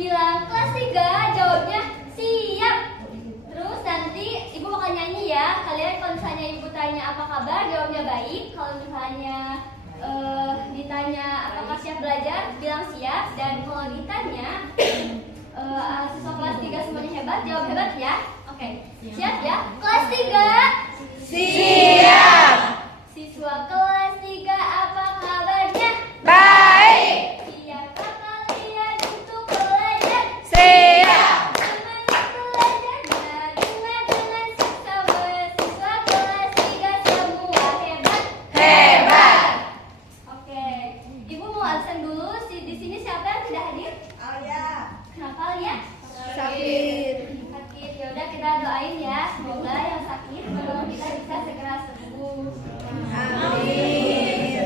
bilang kelas 3, jawabnya siap. Terus nanti ibu bakal nyanyi ya. Kalian kalau misalnya ibu tanya apa kabar, jawabnya baik. Kalau misalnya ditanya apakah siap belajar, bilang siap. Dan kalau ditanya siswa kelas 3 semuanya hebat, jawab hebat ya. Oke, siap ya? Kelas 3 siap. Siswa kelas 3 apa kabarnya? Baik. Siapkah kalian untuk belajar? Siap. Semangat belajarnya dengan seksama. Siswa kelas 3 semua hebat. Hebat. Oke, ibu mau absen dulu. Di sini siapa yang tidak hadir? Alia. Kenapa Alia? Sakit. Sakit. Ya udah kita doain ya. Semoga yang sakit kita bisa segera sembuh. Amin.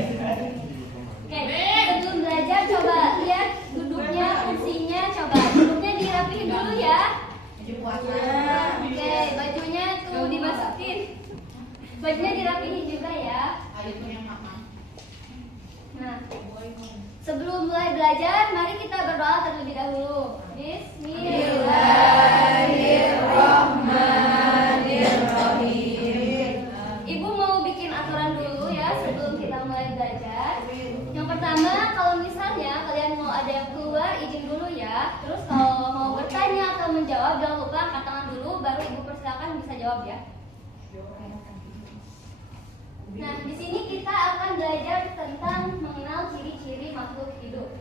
Oke, sebelum belajar coba lihat duduknya, kursinya, coba duduknya dirapihin dulu ya. Oke, bajunya tuh dimasukin. Bajunya dirapihin juga ya. Nah, sebelum mulai belajar, mari kita berdoa terlebih dahulu. Bismillahirrahmanirrahim. Ibu mau bikin aturan dulu ya sebelum kita mulai belajar. Yang pertama, kalau misalnya kalian mau ada yang keluar, izin dulu ya. Terus kalau mau bertanya atau menjawab, jangan lupa angkat tangan dulu, baru ibu persilakan bisa jawab ya. Nah, di sini kita akan belajar tentang mengenal ciri-ciri makhluk hidup.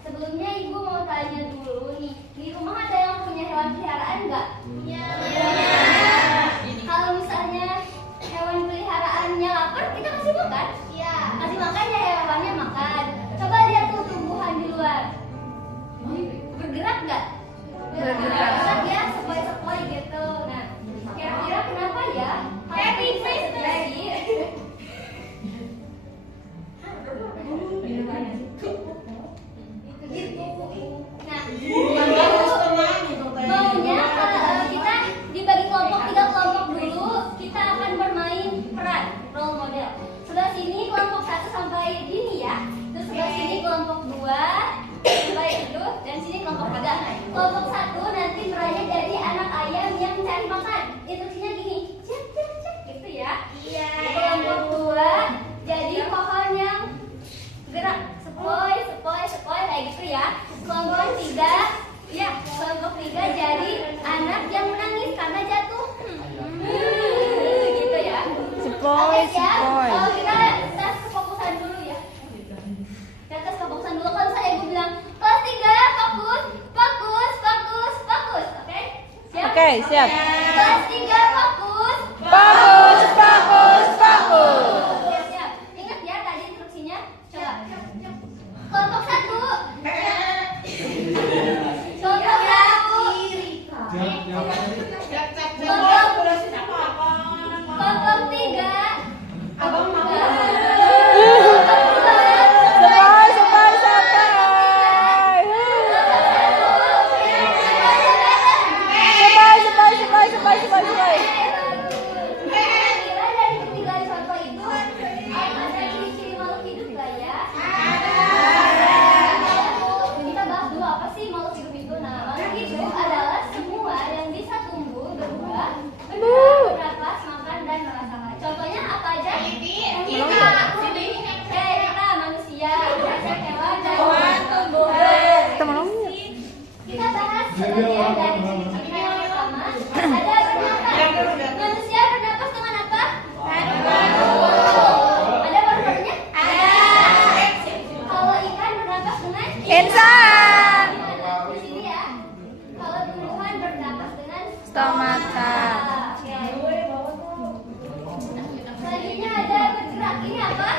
Sebelumnya ibu mau tanya dulu nih, di rumah ada yang punya hewan peliharaan nggak? Iya. Kalau misalnya hewan peliharaannya lapar, kita kasih makan? Iya. Kasih makan ya, hewannya makan. Coba lihat tuh tumbuhan di luar. Bergerak nggak? Bergerak ya, sepoi-sepoi gitu. Nah, kira-kira kenapa ya? Happy face lagi. Nah, maunya kita dibagi kelompok 3 kelompok dulu. Kita akan bermain peran role model. Sebelah sini kelompok 1 sampai gini ya. Terus sebelah sini kelompok 2 sampai itu, dan sini kelompok 3. Kelompok 1 nanti perannya jadi anak ayam yang cari makan. Instruksinya gini, cek cek cek gitu ya. Iya. Kelompok 2 jadi pohon yang gerak, sepoi sepoi sepoi kayak gitu ya. Kelompok 3 ya, kelompok 3 jadi anak yang menangis karena jatuh. Gitu ya. Sepoi, Oke, siap? sepoi. Kalau kita tes kefokusan dulu ya. Kita tes kefokusan dulu. Kalau misalnya ibu bilang kelas 3 fokus, fokus, fokus, fokus. Oke? Siap? Oke, siap. Kelas 3 fokus. Fokus, fokus, fokus. Oke, siap. Ingat ya tadi instruksinya. Coba. Kelompok 1. Kelompok 3. Sepoi, sepoi, sepoi. Sepoi, sepoi, sepoi, sepoi, sepoi. Kira-kira dari ketiga contoh itu ada ciri-ciri makhluk hidup nggak ya? Kita bahas dulu apa sih makhluk hidup itu. Nah, makhluk hidup adalah semua yang bisa tumbuh, berbuah, bergerak, bernafas, makan, dan merasakan. Contohnya apa aja? Kita manusia, hewan, dan tumbuhan. Teman-teman. Kita bahas sebagian dari ciri-cirinya. Yang pertama, ada bernafas. Manusia bernafas dengan apa? Ada paru-parunya? Ada. Kalau ikan bernafas dengan? Insan. Di sini ya. Kalau tumbuhan bernafas dengan? Stomata. Oke. Selanjutnya ada bergerak. Ini apa?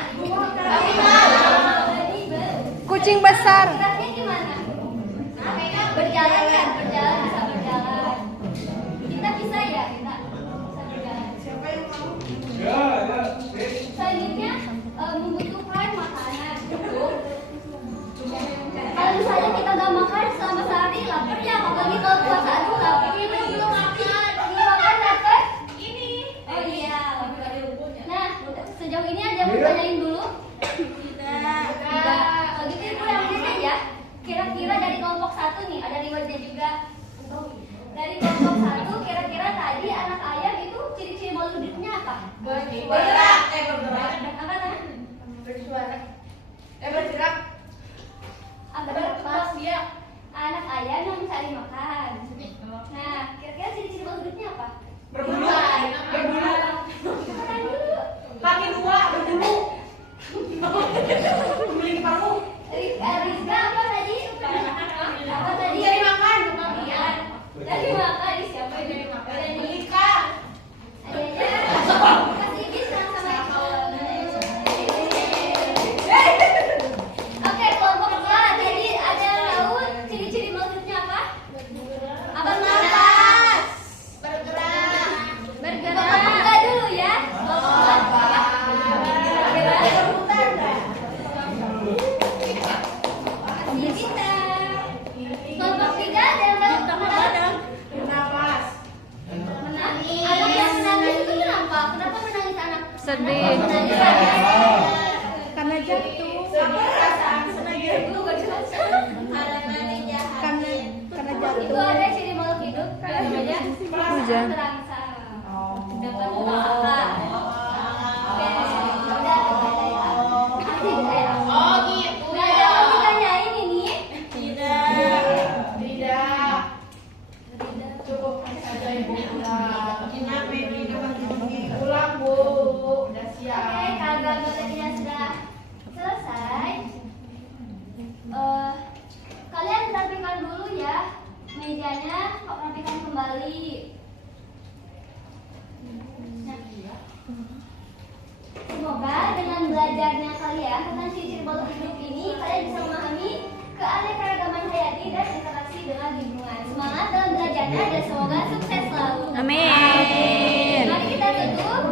Kucing besar. Geraknya gimana? Berjalan kan? Berjalan, bisa berjalan. Kita bisa ya? Kita bisa berjalan. Selanjutnya membutuhkan makanan. Kalau misalnya kita nggak makan selama sehari, lapar ya. Apalagi kalau puasa, aduh lapar. Ini belum makan. Ini makan lapar? Ini. Oh iya, lapar. Nah, sejauh ini ada yang mau tanyain dulu? Tidak. Kalau gitu ibu yang ini ya. Kira-kira dari kelompok 1 nih, ada 5 Bergerak. Bergerak. Apa namanya? Bersuara. Bergerak. Apa dia? Anak ayam yang mencari makan. Nah, kira-kira ciri-ciri bagus hidupnya apa? Berbulu. Cepetan dulu. Kaki dua, berbulu. Memiliki paruh. Rizka apa tadi? Apa tadi? Cari makan. Iya. Tadi makan di siapa yang dari makan? Menikah. Adanya. Kasih bisa sama aku. Oke, kelompok dua. Jadi ada yang tahu ciri-ciri maksudnya apa? Apa Bergerak. Bergerak. Bergerak. Buka dulu ya. Bergerak. Kasih bisa. Kelompok tiga ada yang tahu Bernapas. menangis. Anak yang menangis itu kenapa? Kenapa menangis anak? Sedih. Menangis karena Karena jatuh. Perasaan sengaja. Karena itu ada ciri makhluk hidup namanya Hujan. terangsang. Dapat apa? Oke, udah ada ya. Oh gitu Nggak ada yang ditanyain ini. Tidak. Cukup saja ibu pulang. Pulang bu. Udah Oke, siap. kalau materinya sudah selesai, kalian rapikan dulu ya mejanya, rapikan kembali. Nah, semoga dengan belajarnya kalian tentang ciri-ciri makhluk hidup ini, kalian bisa memahami keanekaragaman hayati dan interaksi dengan lingkungan. Semangat dalam belajarnya dan semoga sukses selalu. Amin. Mari kita tutup.